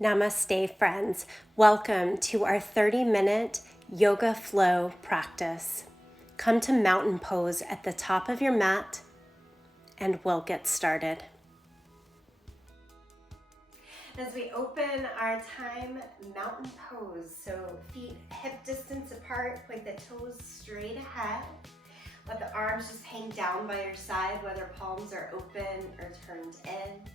Namaste, friends. Welcome to our 30-minute yoga flow practice. Come to mountain pose at the top of your mat and we'll get started. As we open our time, mountain pose. So feet hip distance apart, point the toes straight ahead. Let the arms just hang down by your side, whether palms are open or turned in.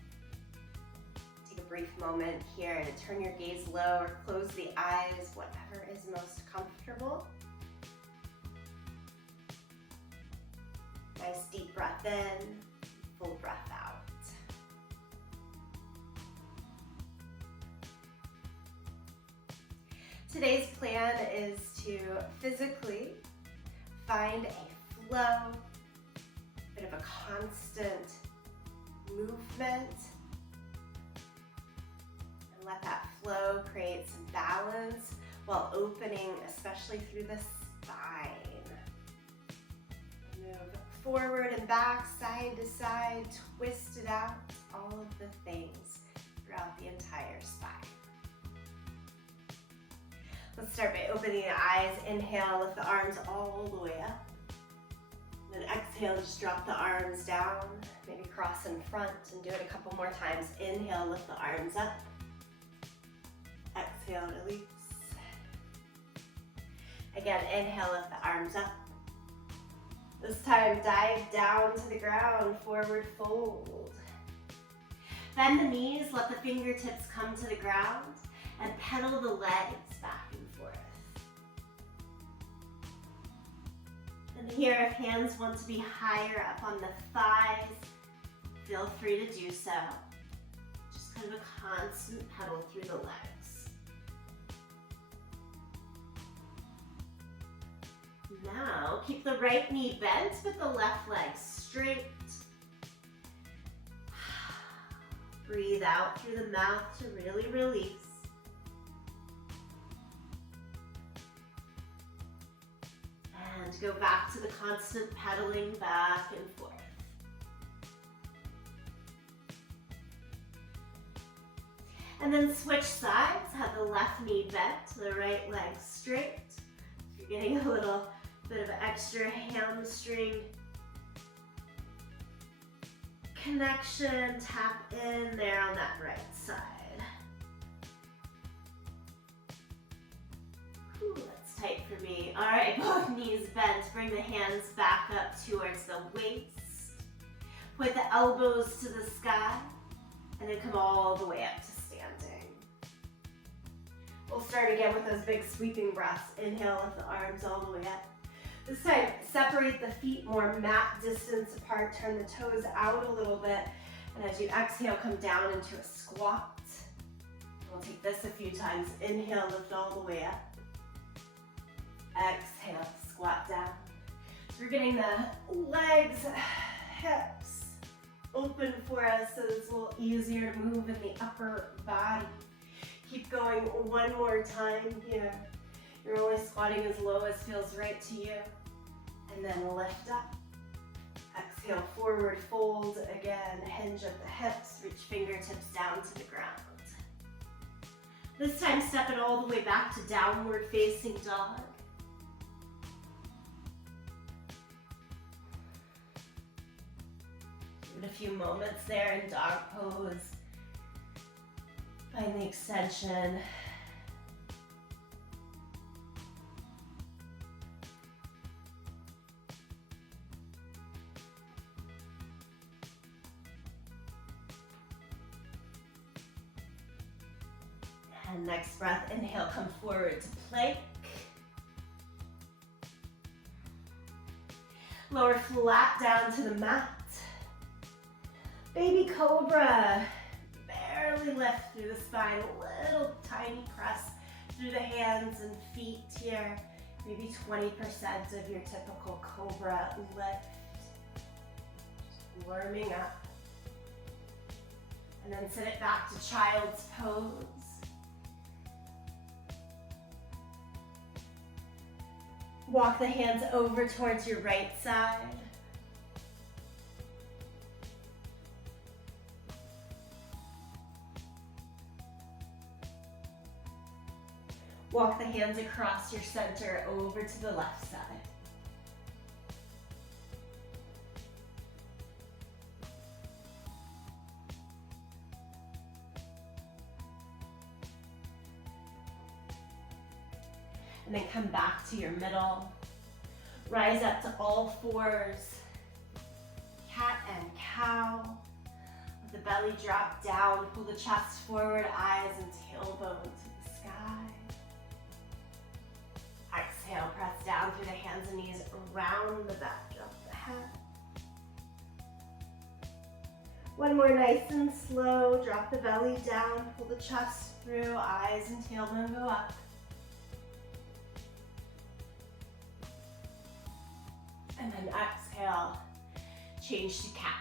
Take a brief moment here to turn your gaze low or close the eyes, whatever is most comfortable. Nice deep breath in, full breath out. Today's plan is to physically find a flow, a bit of a constant movement. Let that flow create some balance while opening, especially through the spine. Move forward and back, side to side, twist it out, all of the things throughout the entire spine. Let's start by opening the eyes. Inhale, lift the arms all the way up. Then exhale, just drop the arms down, maybe cross in front and do it a couple more times. Inhale, lift the arms up. Exhale, release. Again, inhale, lift the arms up. This time, dive down to the ground, forward fold. Bend the knees, let the fingertips come to the ground, and pedal the legs back and forth. And here, if hands want to be higher up on the thighs, feel free to do so. Just kind of a constant pedal through the legs. Now, keep the right knee bent with the left leg straight. Breathe out through the mouth to really release. And go back to the constant pedaling back and forth. And then switch sides, have the left knee bent, the right leg straight. If you're getting a little bit of extra hamstring connection, tap in there on that right side. Ooh, that's tight for me. All right, both knees bent. Bring the hands back up towards the waist. Point the elbows to the sky, and then come all the way up to standing. We'll start again with those big sweeping breaths. Inhale, lift the arms all the way up. This time, separate the feet more mat distance apart. Turn the toes out a little bit. And as you exhale, come down into a squat. We'll take this a few times. Inhale, lift all the way up. Exhale, squat down. So we're getting the legs, hips open for us so it's a little easier to move in the upper body. Keep going one more time here. You're only squatting as low as feels right to you. And then lift up. Exhale, forward fold again. Hinge at the hips, reach fingertips down to the ground. This time, step it all the way back to downward facing dog. Give it a few moments there in dog pose. Find the extension. And next breath, inhale, come forward to plank. Lower flat down to the mat. Baby cobra. Barely lift through the spine. A little tiny press through the hands and feet here. Maybe 20% of your typical cobra lift. Just warming up. And then sit it back to child's pose. Walk the hands over towards your right side. Walk the hands across your center over to the left side. And then come back to your middle. Rise up to all fours. Cat and cow. Let the belly drop down. Pull the chest forward, eyes and tailbone to the sky. Exhale, press down through the hands and knees around the back of the head. One more, nice and slow. Drop the belly down, pull the chest through, eyes and tailbone go up. And then exhale, change to cat.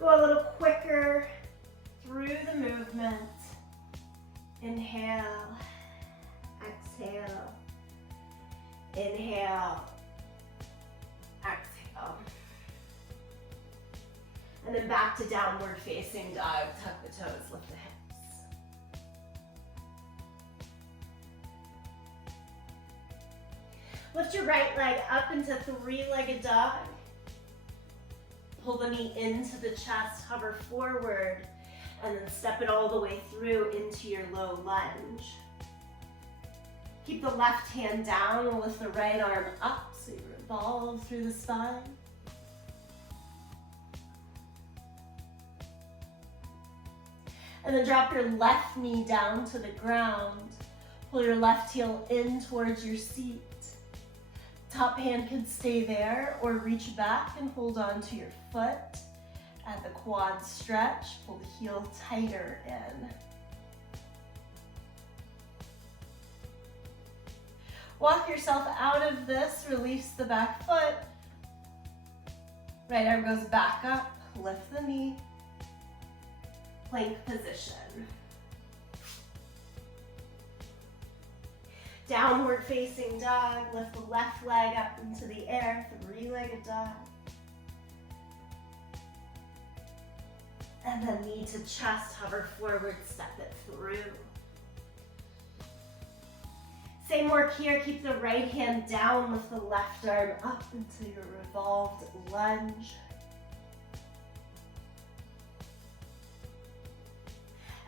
Go a little quicker through the movement. Inhale, exhale, inhale, exhale. And then back to downward facing dog. Tuck the toes, lift the hips. Lift your right leg up into three-legged dog. Pull the knee into the chest, hover forward, and then step it all the way through into your low lunge. Keep the left hand down and lift the right arm up so you revolve through the spine. And then drop your left knee down to the ground. Pull your left heel in towards your seat. Top hand can stay there or reach back and hold on to your foot. At the quad stretch, pull the heel tighter in. Walk yourself out of this, release the back foot. Right arm goes back up, lift the knee. Plank position. Downward facing dog, lift the left leg up into the air, three-legged dog. And then knee to chest, hover forward, step it through. Same work here, keep the right hand down, lift the left arm up into your revolved lunge.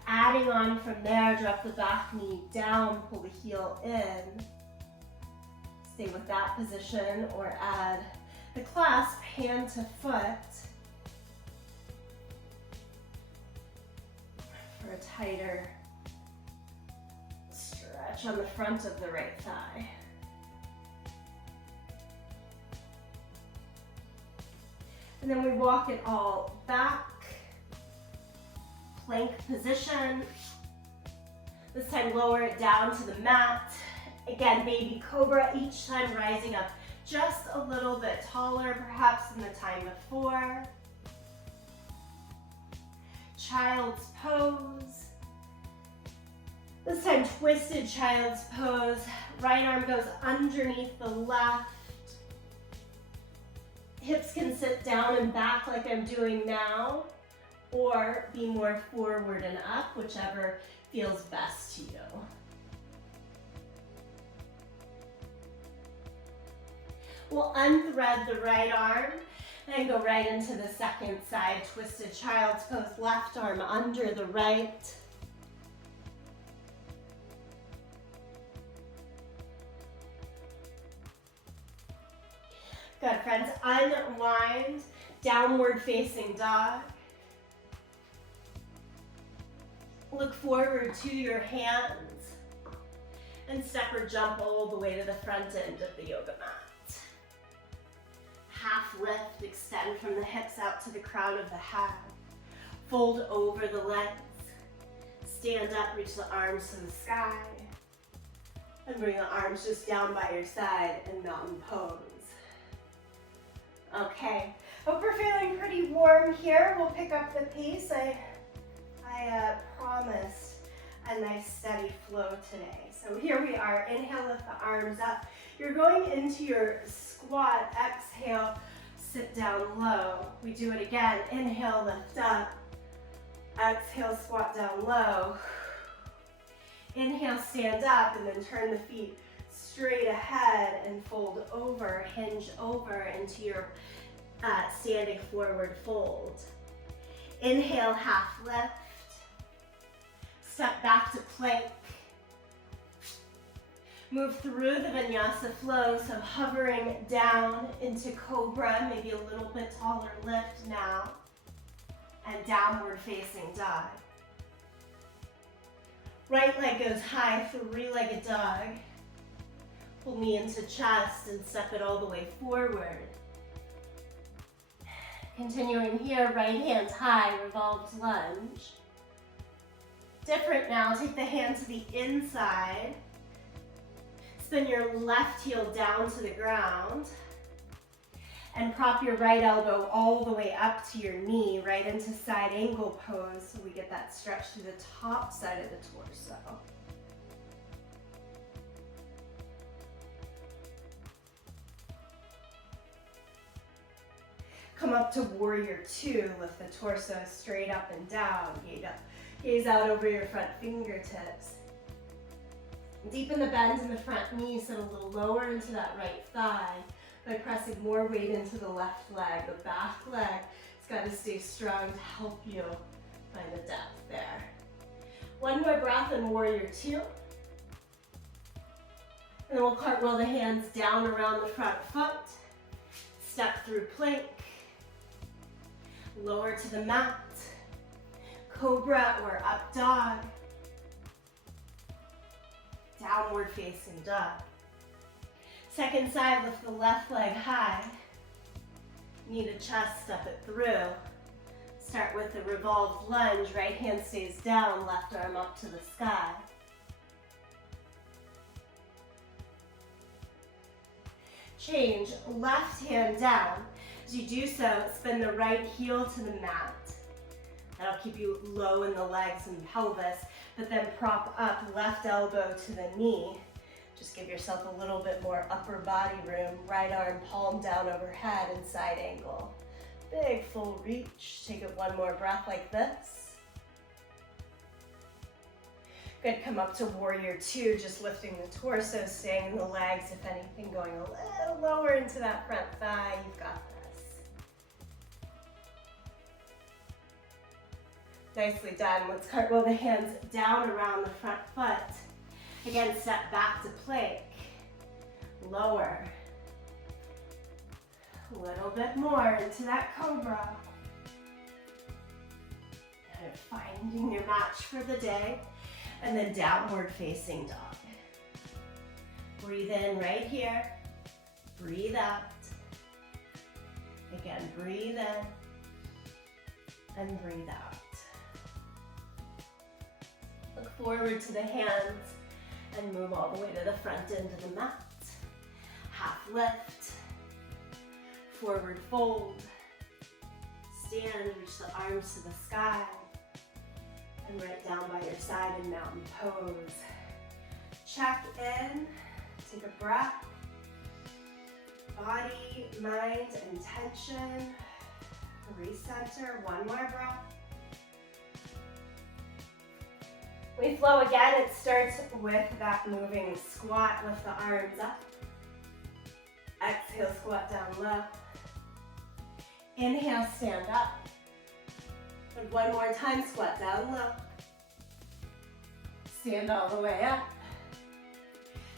Adding on from there, drop the back knee down, pull the heel in. Stay with that position or add the clasp hand to foot for a tighter stretch on the front of the right thigh. And then we walk it all back. Plank position. This time lower it down to the mat. Again, baby cobra, each time rising up just a little bit taller perhaps than the time before. Child's pose. This time twisted child's pose. Right arm goes underneath the left. Hips can sit down and back like I'm doing now, or be more forward and up, whichever feels best to you. We'll unthread the right arm and go right into the second side, twisted child's pose, left arm under the right. Good, friends, unwind, downward facing dog. Look forward to your hands and step or jump all the way to the front end of the yoga mat. Half lift, extend from the hips out to the crown of the head. Fold over the legs. Stand up, reach the arms to the sky. And bring the arms just down by your side in mountain pose. Okay, hope we're feeling pretty warm here. We'll pick up the pace. I promised a nice steady flow today. So here we are. Inhale, lift the arms up. You're going into your squat. Exhale, sit down low. We do it again. Inhale, lift up. Exhale, squat down low. Inhale, stand up, and then turn the feet straight ahead and fold over, hinge over into your standing forward fold. Inhale, half lift. Step back to plank. Move through the vinyasa flow, so hovering down into cobra, maybe a little bit taller lift now, and downward facing dog. Right leg goes high, three-legged dog. Pull knee into chest and step it all the way forward. Continuing here, right hand high, revolved lunge. Different now, take the hand to the inside. Spin your left heel down to the ground. And prop your right elbow all the way up to your knee, right into side angle pose, so we get that stretch through the top side of the torso. Come up to warrior two, lift the torso straight up and down, gaze out over your front fingertips. Deepen the bend in the front knee, sit a little lower into that right thigh by pressing more weight into the left leg. The back leg has got to stay strong to help you find the depth there. One more breath in warrior two. And then we'll cartwheel the hands down around the front foot. Step through plank. Lower to the mat. Cobra or up dog. Downward facing dog. Second side, lift the left leg high. Knee to chest, step it through. Start with the revolved lunge. Right hand stays down, left arm up to the sky. Change, left hand down. As you do so, spin the right heel to the mat. That'll keep you low in the legs and pelvis, but then prop up left elbow to the knee. Just give yourself a little bit more upper body room. Right arm palm down overhead and side angle. Big full reach. Take it one more breath like this. Good, come up to warrior two, just lifting the torso, staying in the legs, if anything, going a little lower into that front thigh. You've got this. Nicely done. Let's cartwheel the hands down around the front foot. Again, step back to plank. Lower. A little bit more into that cobra. Kind of finding your match for the day. And then downward facing dog. Breathe in right here. Breathe out. Again, breathe in. And breathe out. Look forward to the hands and move all the way to the front end of the mat. Half lift. Forward fold. Stand, reach the arms to the sky. And right down by your side in mountain pose. Check in, take a breath. Body, mind, and tension. Recenter, one more breath. We flow again. It starts with that moving squat. Lift the arms up. Exhale, squat down low. Inhale, stand up. And one more time, squat down low. Stand all the way up.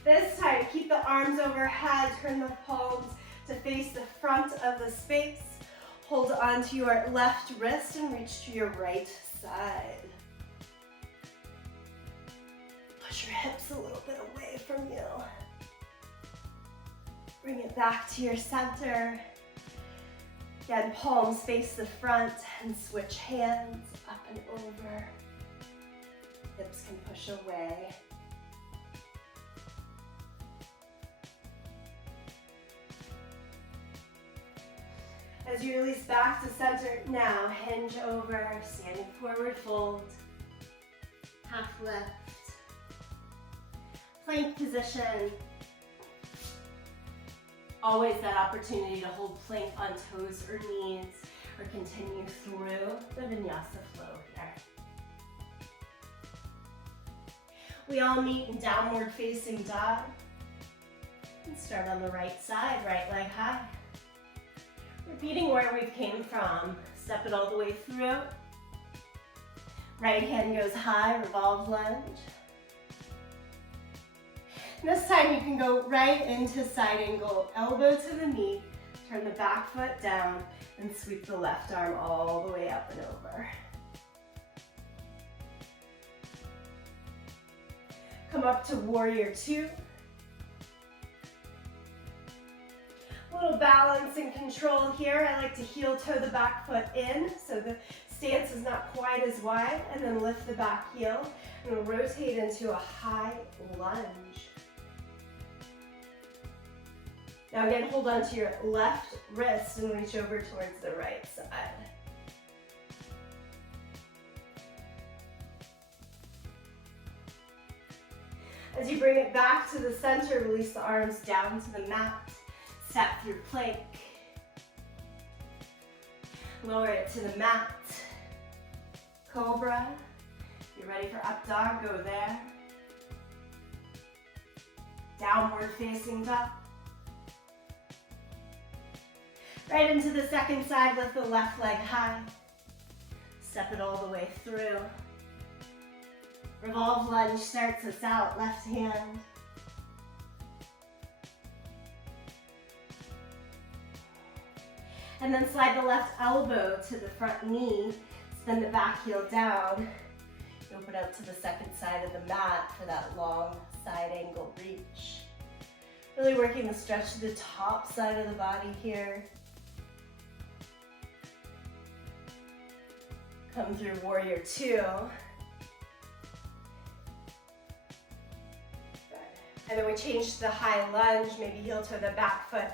This time, keep the arms overhead. Turn the palms to face the front of the space. Hold onto your left wrist and reach to your right side. Push your hips a little bit away from you. Bring it back to your center. Again, palms face the front and switch hands up and over. Hips can push away. As you release back to center, now hinge over, standing forward fold. Half lift. Plank position. Always that opportunity to hold plank on toes or knees, or continue through the vinyasa flow here. We all meet in downward facing dog. And start on the right side, right leg high. Repeating where we came from. Step it all the way through. Right hand goes high, revolve lunge. And this time you can go right into side angle, elbow to the knee, turn the back foot down, and sweep the left arm all the way up and over. Come up to warrior two. A little balance and control here. I like to heel toe the back foot in so the stance is not quite as wide, and then lift the back heel and we'll rotate into a high lunge. Now again, hold on to your left wrist and reach over towards the right side. As you bring it back to the center, release the arms down to the mat. Step through plank. Lower it to the mat. Cobra. You're ready for up dog, go there. Downward facing dog. Right into the second side, lift the left leg high. Step it all the way through. Revolve lunge starts us out, left hand. And then slide the left elbow to the front knee, spin the back heel down. Open up to the second side of the mat for that long side angle reach. Really working the stretch to the top side of the body here. Come through warrior two. And then we change to the high lunge, maybe heel toe the back foot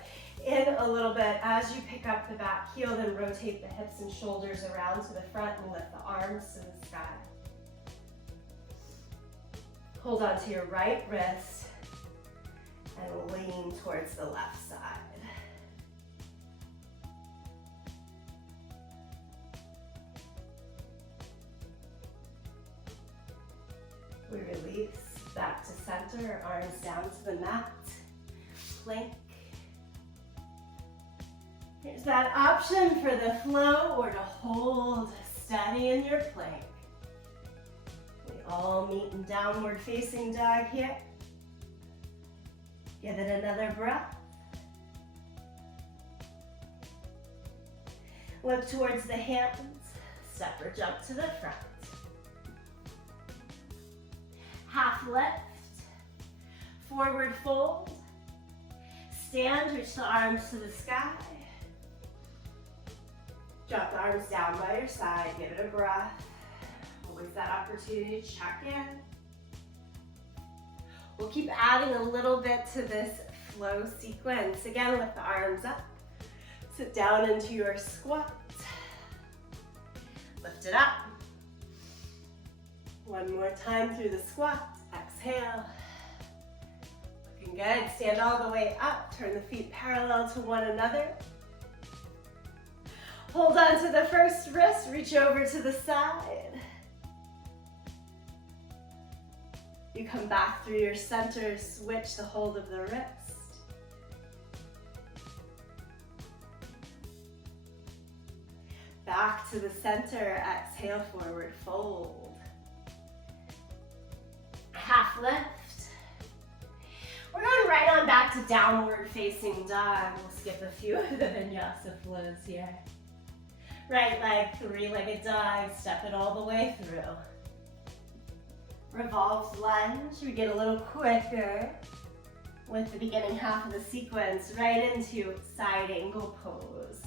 in a little bit. As you pick up the back heel, then rotate the hips and shoulders around to the front and lift the arms to the sky. Hold on to your right wrist and lean towards the left side. We release back to center, arms down to the mat, plank. Here's that option for the flow or to hold steady in your plank. We all meet in downward facing dog here. Give it another breath. Look towards the hands, step or jump to the front. Half lift, forward fold, stand, reach the arms to the sky. Drop the arms down by your side, give it a breath. Always that opportunity to check in. We'll keep adding a little bit to this flow sequence. Again, lift the arms up. Sit down into your squat. Lift it up. One more time through the squat. Exhale. Looking good. Stand all the way up. Turn the feet parallel to one another. Hold on to the first wrist. Reach over to the side. You come back through your center. Switch the hold of the wrist. Back to the center. Exhale, forward fold. Half lift. We're going right on back to downward facing dog. We'll skip a few of the vinyasa flows here. Right leg, three-legged dog. Step it all the way through. Revolved lunge. We get a little quicker with the beginning half of the sequence right into side angle pose.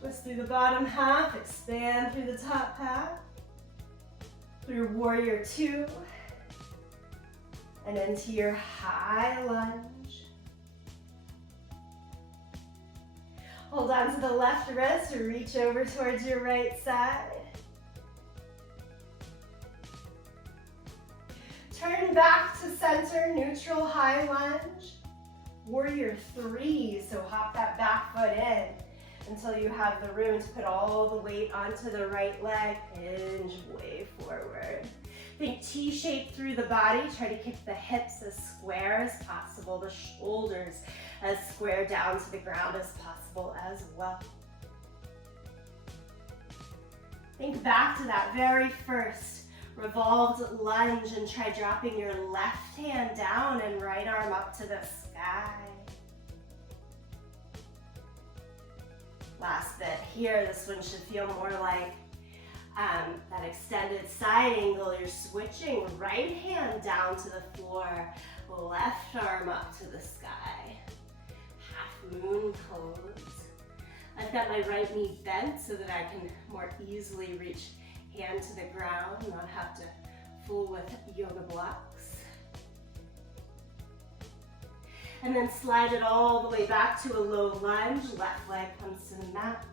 Twist through the bottom half, expand through the top half. Through warrior two, and into your high lunge. Hold on to the left wrist, reach over towards your right side. Turn back to center, neutral high lunge. Warrior three, so hop that back foot in until you have the room to put all the weight onto the right leg. Hinge way forward. Think T-shape through the body. Try to keep the hips as square as possible, the shoulders as square down to the ground as possible as well. Think back to that very first revolved lunge and try dropping your left hand down and right arm up to the sky. Last bit here, this one should feel more like that extended side angle. You're switching right hand down to the floor, left arm up to the sky. Half moon pose. I've got my right knee bent so that I can more easily reach hand to the ground, not have to fool with yoga blocks. And then slide it all the way back to a low lunge. Left leg comes to the mat.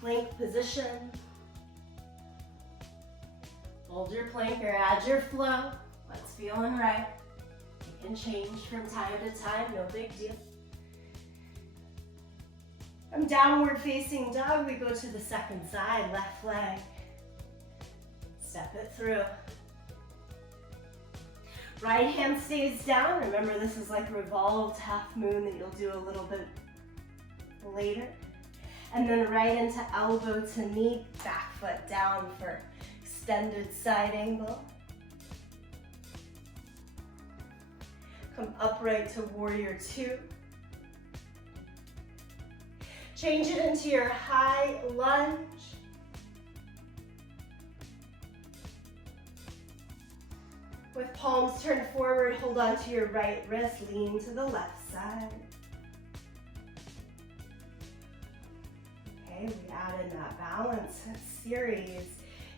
Plank position. Hold your plank or add your flow. What's feeling right. It can change from time to time, no big deal. From downward facing dog, we go to the second side, left leg. Step it through. Right hand stays down. Remember, this is like revolved half moon that you'll do a little bit later. And then right into elbow to knee, back foot down for extended side angle. Come upright to warrior two. Change it into your high lunge. With palms turned forward, hold on to your right wrist, lean to the left side. Okay, we add in that balance series.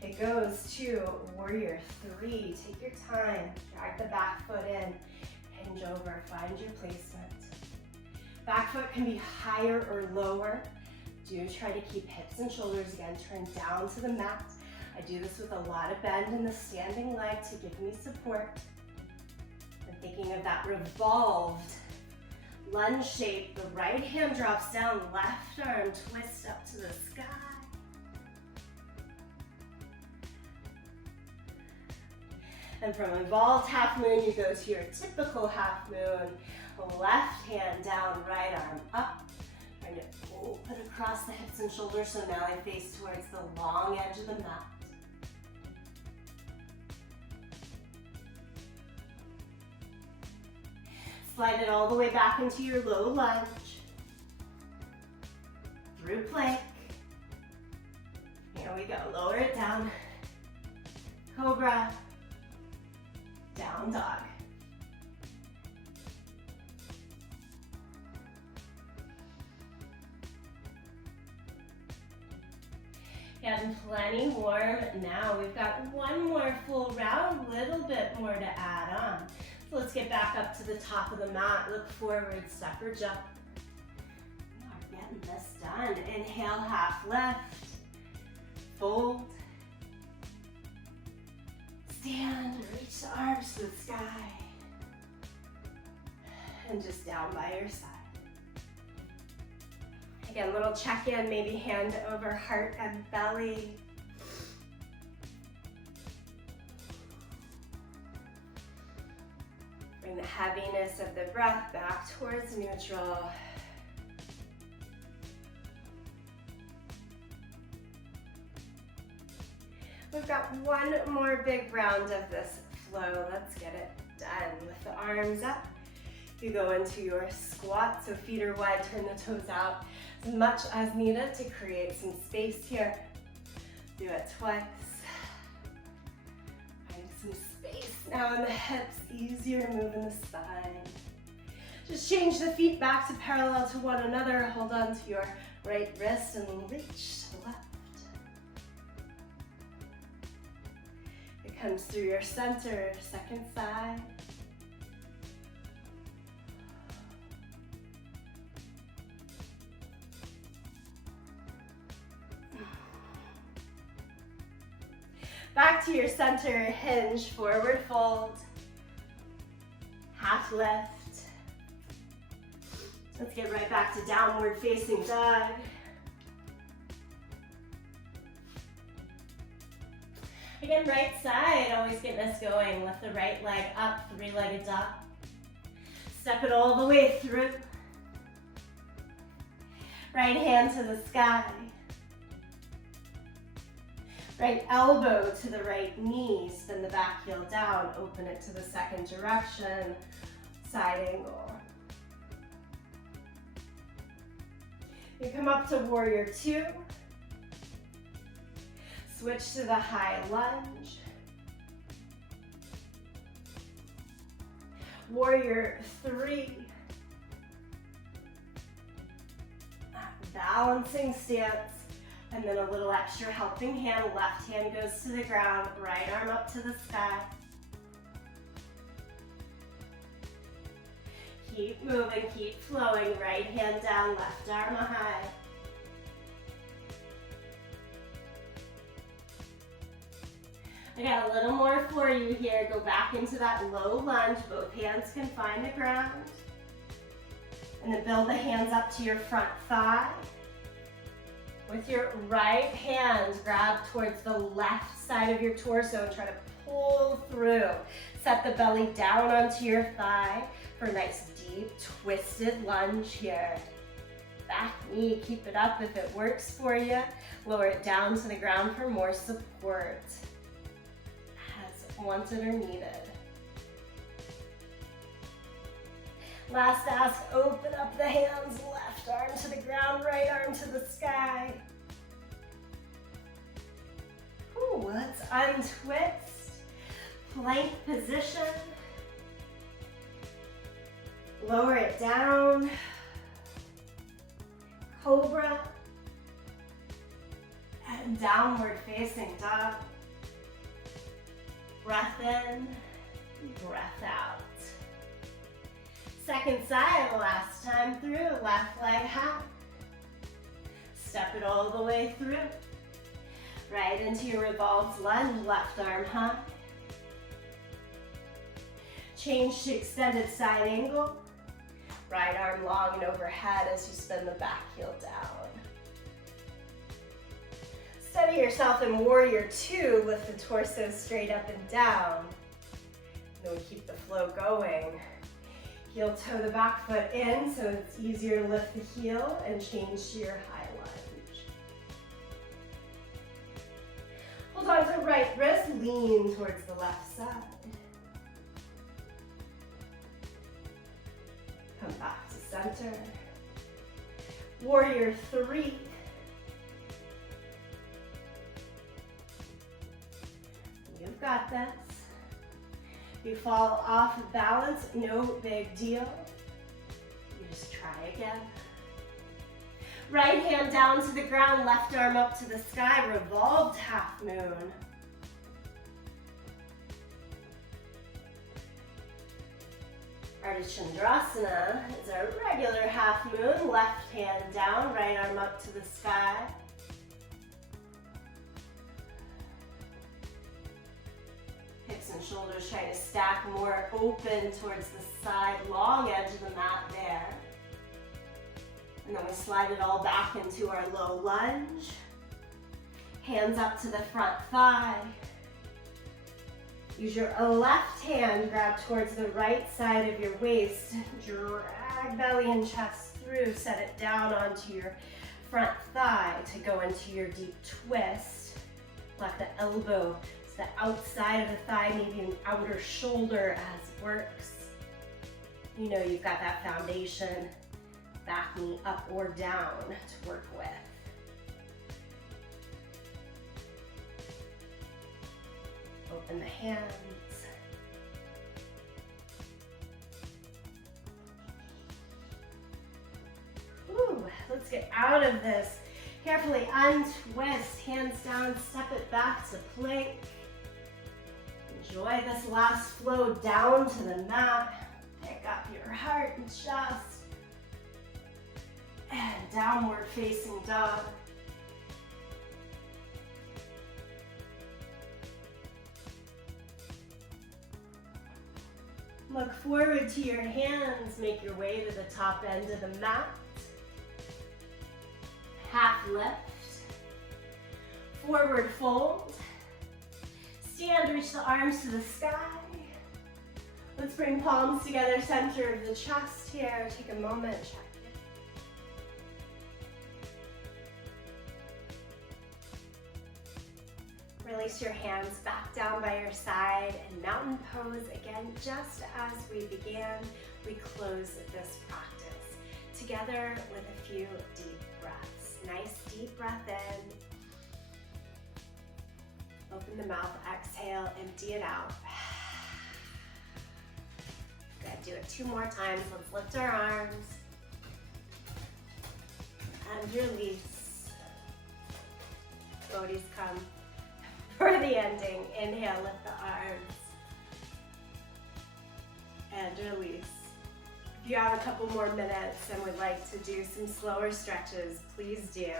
It goes to warrior three. Take your time, drag the back foot in, hinge over, find your placement. Back foot can be higher or lower. Do try to keep hips and shoulders again turned down to the mat. I do this with a lot of bend in the standing leg to give me support. I'm thinking of that revolved lunge shape. The right hand drops down, left arm twist up to the sky. And from involved half moon, you go to your typical half moon. Left hand down, right arm up. Trying to open across the hips and shoulders, so now I face towards the long edge of the mat. Slide it all the way back into your low lunge. Through plank. Here we go, lower it down. Cobra. Down dog. Getting plenty warm now. We've got one more full round, little bit more to add on. So let's get back up to the top of the mat. Look forward, step or jump. We are getting this done. Inhale, half left. Fold. Stand, reach the arms to the sky. And just down by your side. Again, little check-in, maybe hand over heart and belly. Bring the heaviness of the breath back towards neutral. We've got one more big round of this flow. Let's get it done. With the arms up, you go into your squat, so feet are wide, turn the toes out as much as needed to create some space here. Do it twice. Find some space now in the hips, easier moving the spine. Just change the feet back to parallel to one another. Hold on to your right wrist and reach to the left. It comes through your center, second side. Back to your center, hinge, forward fold, half lift. Let's get right back to downward facing dog. Again, right side, always getting us going. Lift the right leg up, three-legged dog. Step it all the way through. Right hand to the sky. Right elbow to the right knee. Spin the back heel down. Open it to the second direction. Side angle. You come up to warrior two. Switch to the high lunge. Warrior three. Balancing stance. And then a little extra helping hand. Left hand goes to the ground. Right arm up to the sky. Keep moving, keep flowing. Right hand down, left arm high. I got a little more for you here. Go back into that low lunge. Both hands can find the ground. And then build the hands up to your front thigh. With your right hand, grab towards the left side of your torso and try to pull through. Set the belly down onto your thigh for a nice deep twisted lunge here. Back knee, keep it up if it works for you. Lower it down to the ground for more support. As wanted or needed. Last ask, open up the hands, left arm to the ground, right arm to the sky. Ooh, let's untwist. Plank position. Lower it down. Cobra. And downward facing dog. Breath in, breath out. Second side, last time through, left leg high. Step it all the way through. Right into your revolved lunge, left arm high. Change to extended side angle. Right arm long and overhead as you spin the back heel down. Steady yourself in warrior two, lift the torso straight up and down. And then we keep the flow going. Heel toe the back foot in so it's easier to lift the heel and change to your high lunge. Hold on to the right wrist, lean towards the left side. Come back to center. Warrior three. You've got this. You fall off of balance, no big deal. You just try again. Right hand down to the ground, left arm up to the sky, revolved half moon. Ardha Chandrasana is our regular half moon, left hand down, right arm up to the sky. Hips and shoulders try to stack more open towards the side, long edge of the mat there. And then we slide it all back into our low lunge. Hands up to the front thigh. Use your left hand, grab towards the right side of your waist. Drag belly and chest through. Set it down onto your front thigh to go into your deep twist. Let the elbow to the outside of the thigh, maybe an outer shoulder as works. You know you've got that foundation, back knee up or down to work with. Open the hands. Ooh, let's get out of this. Carefully untwist, hands down, step it back to plank. Enjoy this last flow down to the mat. Pick up your heart and chest. And downward facing dog. Look forward to your hands. Make your way to the top end of the mat. Half lift. Forward fold. stand, reach the arms to the sky. Let's bring palms together, center of the chest here. Take a moment, check in. Release your hands back down by your side and mountain pose. Again, just as we began, we close this practice together with a few deep breaths. Nice deep breath in. Open the mouth, exhale, empty it out. Good, do it 2 more times. Let's lift our arms and release. Bodhis come for the ending. Inhale, lift the arms and release. If you have a couple more minutes and would like to do some slower stretches, please do.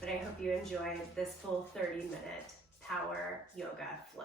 But I hope you enjoyed this full 30-minute power yoga flow.